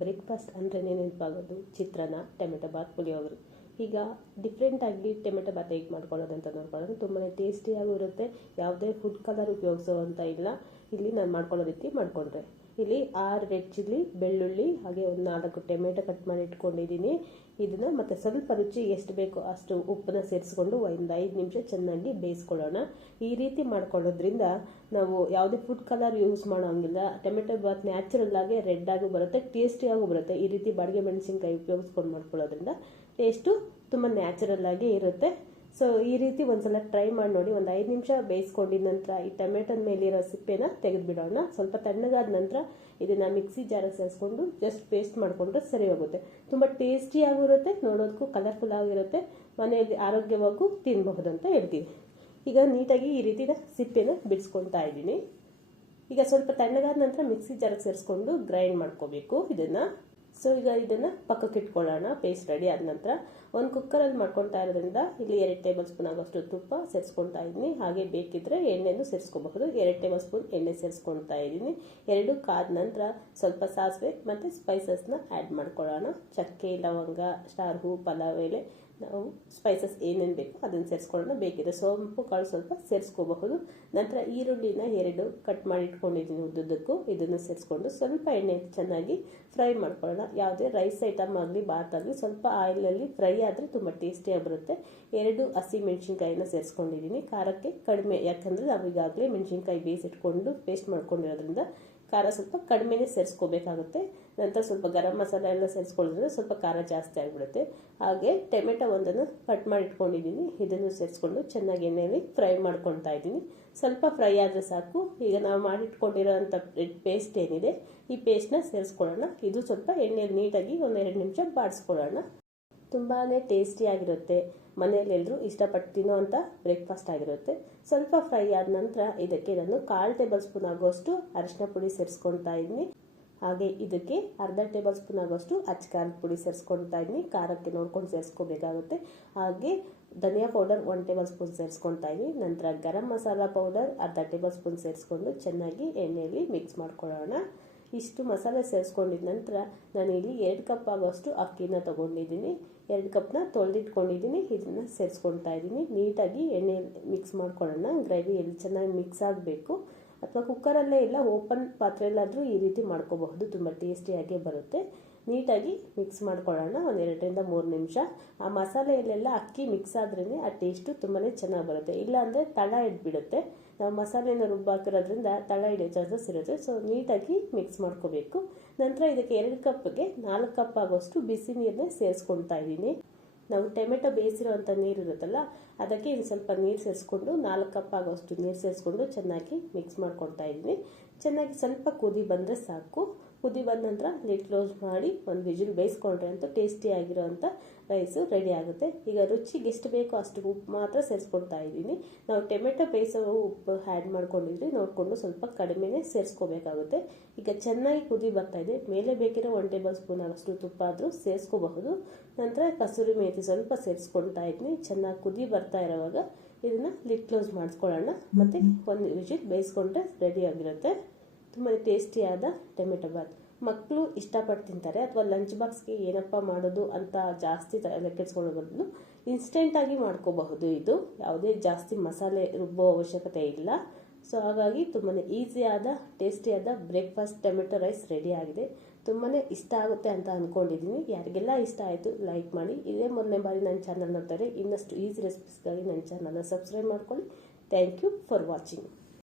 Breakfast ಅಂದ್ರೆ ನೆನಪಾಗೋದು ಚಿತ್ರಾನ್ನ, tomato Baat, puliyogare. ಈಗ ಡಿಫ್ರೆಂಟಾಗಿ ಟೊಮೆಟೊ ಬಾತ್ ಹೇಗೆ ಮಾಡ್ಕೊಳ್ಳೋದು ಅಂತ ನೋಡ್ಕೊಳ್ಳೋದು. ತುಂಬಾ ಟೇಸ್ಟಿಯಾಗೂ ಇರುತ್ತೆ. ಯಾವುದೇ ಫುಡ್ ಕಲರ್ ಉಪಯೋಗಿಸೋ ಅಂತ ಇಲ್ಲ. ಇಲ್ಲಿ ನಾನು ಮಾಡ್ಕೊಳ್ಳೋ ರೀತಿ ಮಾಡಿಕೊಂಡ್ರೆ, ಇಲ್ಲಿ 6 ರೆಡ್ ಚಿಲ್ಲಿ, ಬೆಳ್ಳುಳ್ಳಿ, ಹಾಗೆ ಒಂದು 4 ಟೊಮೆಟೊ ಕಟ್ ಮಾಡಿ ಇಟ್ಕೊಂಡಿದ್ದೀನಿ. ಇದನ್ನು ಮತ್ತು ಸ್ವಲ್ಪ ರುಚಿ ಎಷ್ಟು ಬೇಕೋ ಅಷ್ಟು ಉಪ್ಪನ್ನ ಸೇರಿಸ್ಕೊಂಡು ಒಂದು 5 ನಿಮಿಷ ಚೆನ್ನಾಗಿ ಬೇಯಿಸ್ಕೊಳ್ಳೋಣ. ಈ ರೀತಿ ಮಾಡ್ಕೊಳ್ಳೋದ್ರಿಂದ ನಾವು ಯಾವುದೇ ಫುಡ್ ಕಲರ್ ಯೂಸ್ ಮಾಡೋಂಗಿಲ್ಲ. ಟೊಮೆಟೊ ಬಾತ್ ನ್ಯಾಚುರಲ್ ಆಗಿ ರೆಡ್ ಆಗಿ ಬರುತ್ತೆ, ಟೇಸ್ಟಿಯಾಗೂ ಬರುತ್ತೆ. ಈ ರೀತಿ ಬಾಡಿಗೆ ಮೆಣಸಿನ್ಕಾಯಿ ಉಪಯೋಗಿಸ್ಕೊಂಡು ಮಾಡ್ಕೊಳ್ಳೋದ್ರಿಂದ ಟೇಸ್ಟು ತುಂಬ ನ್ಯಾಚುರಲ್ ಆಗಿ ಇರುತ್ತೆ. ಸೊ ಈ ರೀತಿ ಒಂದ್ಸಲ ಟ್ರೈ ಮಾಡಿ ನೋಡಿ. ಒಂದು 5 ನಿಮಿಷ ಬೇಯಿಸ್ಕೊಂಡಿದ ನಂತರ ಈ ಟೊಮೆಟೊದ ಮೇಲಿರೋ ಸಿಪ್ಪೆನ ತೆಗೆದುಬಿಡೋಣ. ಸ್ವಲ್ಪ ತಣ್ಣಗಾದ ನಂತರ ಇದನ್ನು ಮಿಕ್ಸಿ ಜಾರಿಗೆ ಸೇರಿಸ್ಕೊಂಡು ಜಸ್ಟ್ ಪೇಸ್ಟ್ ಮಾಡಿಕೊಂಡ್ರೆ ಸರಿ ಹೋಗುತ್ತೆ. ತುಂಬ ಟೇಸ್ಟಿಯಾಗೂ ಇರುತ್ತೆ, ನೋಡೋದಕ್ಕೂ ಕಲರ್ಫುಲ್ ಆಗಿರುತ್ತೆ, ಮನೆಯಲ್ಲಿ ಆರೋಗ್ಯವಾಗೂ ತಿನ್ನಬಹುದು ಅಂತ ಹೇಳ್ತೀವಿ. ಈಗ ನೀಟಾಗಿ ಈ ರೀತಿ ಸಿಪ್ಪೆನ ಬಿಡಿಸ್ಕೊಳ್ತಾ ಇದ್ದೀನಿ. ಈಗ ಸ್ವಲ್ಪ ತಣ್ಣಗಾದ ನಂತರ ಮಿಕ್ಸಿ ಜಾರಿಗೆ ಸೇರಿಸ್ಕೊಂಡು ಗ್ರೈಂಡ್ ಮಾಡ್ಕೋಬೇಕು ಇದನ್ನು. ಸೊ ಈಗ ಇದನ್ನು ಪಕ್ಕಕ್ಕೆ ಇಟ್ಕೊಳ್ಳೋಣ. ಪೇಸ್ಟ್ ರೆಡಿ ಆದ ನಂತರ ಒಂದು ಕುಕ್ಕರಲ್ಲಿ ಮಾಡ್ಕೊಳ್ತಾ ಇರೋದ್ರಿಂದ ಇಲ್ಲಿ 2 ಟೇಬಲ್ ಸ್ಪೂನ್ ಆಗೋಷ್ಟು ತುಪ್ಪ ಸೇರಿಸ್ಕೊಳ್ತಾ ಇದ್ದೀನಿ. ಹಾಗೆ ಬೇಕಿದ್ರೆ ಎಣ್ಣೆನೂ ಸೇರಿಸ್ಕೋಬಹುದು. 2 ಟೇಬಲ್ ಸ್ಪೂನ್ ಎಣ್ಣೆ ಸೇರಿಸ್ಕೊಳ್ತಾ ಇದ್ದೀನಿ. 2 ಕಾದ ನಂತರ ಸ್ವಲ್ಪ ಸಾಸಿವೆ ಮತ್ತು ಸ್ಪೈಸಸ್ನ ಆ್ಯಡ್ ಮಾಡ್ಕೊಳ್ಳೋಣ. ಚಕ್ಕೆ, ಲವಂಗ, ಸ್ಟಾರ್ ಹೂ, ಪಲಾವ್ ಎಲೆ, ನಾವು ಸ್ಪೈಸಸ್ ಏನೇನು ಬೇಕು ಅದನ್ನು ಸೇರಿಸ್ಕೊಳ್ಳೋಣ. ಬೇಕಿದ್ರೆ ಸೋಂಪು ಕಾಳು ಸ್ವಲ್ಪ ಸೇರಿಸ್ಕೋಬಹುದು. ನಂತರ ಈರುಳ್ಳಿನ 2 ಕಟ್ ಮಾಡಿ ಇಟ್ಕೊಂಡಿದ್ದೀನಿ ಉದ್ದುದ್ದಕ್ಕೂ. ಇದನ್ನು ಸೇರಿಸ್ಕೊಂಡು ಸ್ವಲ್ಪ ಎಣ್ಣೆ ಚೆನ್ನಾಗಿ ಫ್ರೈ ಮಾಡ್ಕೊಳ್ಳೋಣ. ಯಾವುದೇ ರೈಸ್ ಐಟಮ್ ಆಗಲಿ ಬಾತ್ ಆಗಲಿ ಸ್ವಲ್ಪ ಆಯಿಲಲ್ಲಿ ಫ್ರೈ ಆದರೆ ತುಂಬ ಟೇಸ್ಟಿಯಾಗಿ ಬರುತ್ತೆ. 2 ಹಸಿ ಮೆಣಸಿನ್ಕಾಯಿನ ಸೇರಿಸ್ಕೊಂಡಿದ್ದೀನಿ. ಖಾರಕ್ಕೆ ಕಡಿಮೆ, ಯಾಕಂದರೆ ನಾವು ಈಗಾಗಲೇ ಮೆಣಸಿನ್ಕಾಯಿ ಬೇಯಿಸಿಟ್ಕೊಂಡು ಪೇಸ್ಟ್ ಮಾಡ್ಕೊಂಡಿರೋದ್ರಿಂದ ಖಾರ ಸ್ವಲ್ಪ ಕಡಿಮೆನೇ ಸೇರಿಸ್ಕೋಬೇಕಾಗುತ್ತೆ. ನಂತರ ಸ್ವಲ್ಪ ಗರಂ ಮಸಾಲೆ ಎಲ್ಲ ಸೇರಿಸ್ಕೊಳ್ಳೋದ್ರಿಂದ ಸ್ವಲ್ಪ ಖಾರ ಜಾಸ್ತಿ ಆಗಿಬಿಡುತ್ತೆ. ಹಾಗೆ ಟೊಮೆಟೊ ಒಂದನ್ನು ಕಟ್ ಮಾಡಿ ಇಟ್ಕೊಂಡಿದ್ದೀನಿ. ಇದನ್ನು ಸೇರಿಸ್ಕೊಂಡು ಚೆನ್ನಾಗಿ ಎಣ್ಣೆಯಲ್ಲಿ ಫ್ರೈ ಮಾಡ್ಕೊಳ್ತಾ ಇದ್ದೀನಿ. ಸ್ವಲ್ಪ ಫ್ರೈ ಆದರೆ ಸಾಕು. ಈಗ ನಾವು ಮಾಡಿಟ್ಕೊಂಡಿರೋಂಥ ಪೇಸ್ಟ್ ಏನಿದೆ ಈ ಪೇಸ್ಟ್ನ ಸೇರಿಸ್ಕೊಳ್ಳೋಣ. ಇದು ಸ್ವಲ್ಪ ಎಣ್ಣೆಯಲ್ಲಿ ನೀಟಾಗಿ ಒಂದು 2 ನಿಮಿಷ ಬಾಡಿಸ್ಕೊಳ್ಳೋಣ. ತುಂಬಾ ಟೇಸ್ಟಿಯಾಗಿರುತ್ತೆ, ಮನೆಯಲ್ಲಿ ಎಲ್ಲರೂ ಇಷ್ಟಪಟ್ಟು ತಿನ್ನೋ ಅಂಥ ಬ್ರೇಕ್ಫಾಸ್ಟ್ ಆಗಿರುತ್ತೆ. ಸ್ವಲ್ಪ ಫ್ರೈ ಆದ ನಂತರ ಇದಕ್ಕೆ ನಾನು 1/4 ಟೇಬಲ್ ಸ್ಪೂನ್ ಆಗೋಷ್ಟು ಅರಿಶಿನ ಪುಡಿ ಸೇರಿಸ್ಕೊಳ್ತಾ ಇದ್ದೀನಿ. ಹಾಗೆ ಇದಕ್ಕೆ 1/2 ಟೇಬಲ್ ಸ್ಪೂನ್ ಆಗೋಷ್ಟು ಅಚ್ಚಕಾರದ ಪುಡಿ ಸೇರಿಸ್ಕೊಳ್ತಾ ಇದ್ದೀನಿ. ಖಾರಕ್ಕೆ ನೋಡ್ಕೊಂಡು ಸೇರಿಸ್ಕೋಬೇಕಾಗುತ್ತೆ. ಹಾಗೆ ಧನಿಯಾ ಪೌಡರ್ 1 ಟೇಬಲ್ ಸ್ಪೂನ್ ಸೇರಿಸ್ಕೊಳ್ತಾ ಇದ್ದೀನಿ. ನಂತರ garam masala powder 1/2 table spoon ಸೇರಿಸ್ಕೊಂಡು ಚೆನ್ನಾಗಿ ಎಣ್ಣೆಯಲ್ಲಿ ಮಿಕ್ಸ್ ಮಾಡ್ಕೊಳ್ಳೋಣ. ಇಷ್ಟು ಮಸಾಲೆ ಸೇರಿಸ್ಕೊಂಡಿದ ನಂತರ ನಾನು ಇಲ್ಲಿ 2 ಕಪ್ ಆಗೋಷ್ಟು ಅಕ್ಕಿನ ತೊಗೊಂಡಿದ್ದೀನಿ. 2 ಕಪ್ನ ತೊಳೆದಿಟ್ಕೊಂಡಿದ್ದೀನಿ. ಇದನ್ನು ಸೇರಿಸ್ಕೊಳ್ತಾ ಇದ್ದೀನಿ. ನೀಟಾಗಿ ಎಣ್ಣೆಯಲ್ಲಿ ಮಿಕ್ಸ್ ಮಾಡ್ಕೊಳ್ಳೋಣ. ಗ್ರೇವಿ ಎಲ್ಲಿ ಚೆನ್ನಾಗಿ ಮಿಕ್ಸ್ ಆಗಬೇಕು. ಅಥವಾ ಕುಕ್ಕರಲ್ಲೇ ಇಲ್ಲ ಓಪನ್ ಪಾತ್ರೆಯಲ್ಲಾದರೂ ಈ ರೀತಿ ಮಾಡ್ಕೋಬಹುದು, ತುಂಬ ಟೇಸ್ಟಿಯಾಗಿ ಬರುತ್ತೆ. ನೀಟಾಗಿ ಮಿಕ್ಸ್ ಮಾಡ್ಕೊಳ್ಳೋಣ ಒಂದು 2 ರಿಂದ 3 ನಿಮಿಷ. ಆ ಮಸಾಲೆಯಲ್ಲೆಲ್ಲ ಅಕ್ಕಿ ಮಿಕ್ಸ್ ಆದ್ರೇ ಆ ಟೇಸ್ಟು ತುಂಬಾ ಚೆನ್ನಾಗಿ ಬರುತ್ತೆ. ಇಲ್ಲಾಂದರೆ ತಳ ಹಿಡ್ಬಿಡುತ್ತೆ. ನಾವು ಮಸಾಲೆನ ರುಬ್ಬಾಕಿರೋದ್ರಿಂದ ತಳ ಹಿಡಿಯೋ ಚಾನ್ಸಸ್ ಇರುತ್ತೆ. ಸೊ ನೀಟಾಗಿ ಮಿಕ್ಸ್ ಮಾಡ್ಕೋಬೇಕು. ನಂತರ ಇದಕ್ಕೆ 2 ಕಪ್ಗೆ 4 ಕಪ್ ಆಗೋಷ್ಟು ಬಿಸಿ ನೀರನ್ನೇ ಸೇರಿಸ್ಕೊಳ್ತಾ ಇದ್ದೀನಿ. ನಾವು ಟೊಮೆಟೊ ಬೇಯಿಸಿರೋವಂಥ ನೀರು ಇರುತ್ತಲ್ಲ ಅದಕ್ಕೆ ಇನ್ನು ಸ್ವಲ್ಪ ನೀರು ಸೇರಿಸ್ಕೊಂಡು 4 ಕಪ್ ಆಗೋಷ್ಟು ನೀರು ಸೇರಿಸ್ಕೊಂಡು ಚೆನ್ನಾಗಿ ಮಿಕ್ಸ್ ಮಾಡ್ಕೊಳ್ತಾ ಇದ್ದೀನಿ. ಚೆನ್ನಾಗಿ ಸ್ವಲ್ಪ ಕುದಿ ಬಂದರೆ ಸಾಕು. ಕುದಿ ಬಂದ ನಂತರ ಲಿಡ್ ಕ್ಲೋಸ್ ಮಾಡಿ ಒಂದು ವಿಜಿಲ್ ಬೇಯಿಸ್ಕೊಂಡ್ರೆ ಅಂತೂ ಟೇಸ್ಟಿಯಾಗಿರೋವಂಥ ರೈಸು ರೆಡಿ ಆಗುತ್ತೆ. ಈಗ ರುಚಿಗೆ ಎಷ್ಟು ಬೇಕೋ ಅಷ್ಟು ಉಪ್ಪು ಮಾತ್ರ ಸೇರಿಸ್ಕೊಳ್ತಾ ಇದ್ದೀನಿ. ನಾವು ಟೊಮೆಟೊ ಬೇಯಿಸೋ ಉಪ್ಪು ಆ್ಯಡ್ ಮಾಡ್ಕೊಂಡಿದ್ವಿ, ನೋಡಿಕೊಂಡು ಸ್ವಲ್ಪ ಕಡಿಮೆನೇ ಸೇರಿಸ್ಕೋಬೇಕಾಗುತ್ತೆ. ಈಗ ಚೆನ್ನಾಗಿ ಕುದಿ ಬರ್ತಾ ಇದೆ. ಮೇಲೆ ಬೇಕಿರೋ 1 ಟೇಬಲ್ ಸ್ಪೂನ್ ಆಗೋಷ್ಟು ತುಪ್ಪ ಆದರೂ ಸೇರಿಸ್ಕೋಬಹುದು. ನಂತರ ಕಸೂರಿ ಮೇಥಿ ಸ್ವಲ್ಪ ಸೇರಿಸ್ಕೊಳ್ತಾ ಇದ್ದೀನಿ. ಚೆನ್ನಾಗಿ ಕುದಿ ಬರ್ತಾ ಇರೋವಾಗ ಇದನ್ನು ಲಿಡ್ ಕ್ಲೋಸ್ ಮಾಡಿಸ್ಕೊಳ್ಳೋಣ. ಮತ್ತು ಒಂದು ವಿಜಿಲ್ ಬೇಯಿಸ್ಕೊಂಡ್ರೆ ರೆಡಿಯಾಗಿರುತ್ತೆ. ತುಂಬ ಟೇಸ್ಟಿಯಾದ ಟೊಮೆಟೊ ಬಾತ್. ಮಕ್ಕಳು ಇಷ್ಟಪಟ್ಟು ತಿಂತಾರೆ. ಅಥವಾ ಲಂಚ್ ಬಾಕ್ಸ್ಗೆ ಏನಪ್ಪ ಮಾಡೋದು ಅಂತ ಜಾಸ್ತಿ ಲೆಕ್ಕಿಸ್ಕೊಳ್ಳೋ ಬದಲು ಇನ್ಸ್ಟೆಂಟಾಗಿ ಮಾಡ್ಕೋಬಹುದು. ಇದು ಯಾವುದೇ ಜಾಸ್ತಿ ಮಸಾಲೆ ರುಬ್ಬೋ ಅವಶ್ಯಕತೆ ಇಲ್ಲ. ಸೊ ಹಾಗಾಗಿ ತುಂಬಾ ಈಸಿಯಾದ ಟೇಸ್ಟಿಯಾದ ಬ್ರೇಕ್ಫಾಸ್ಟ್ ಟೊಮೆಟೊ ರೈಸ್ ರೆಡಿ ಆಗಿದೆ. ತುಂಬಾ ಇಷ್ಟ ಆಗುತ್ತೆ ಅಂತ ಅಂದ್ಕೊಂಡಿದ್ದೀನಿ. ಯಾರಿಗೆಲ್ಲ ಇಷ್ಟ ಆಯಿತು ಲೈಕ್ ಮಾಡಿ. ಇದೇ ಮೊದಲನೇ ಬಾರಿ ನನ್ನ ಚಾನಲ್ ನೋಡ್ತಾರೆ, ಇನ್ನಷ್ಟು ಈಸಿ ರೆಸಿಪೀಸ್ಗಾಗಿ ನನ್ನ ಚಾನಲ್ನ ಸಬ್ಸ್ಕ್ರೈಬ್ ಮಾಡ್ಕೊಳ್ಳಿ. Thank you for watching.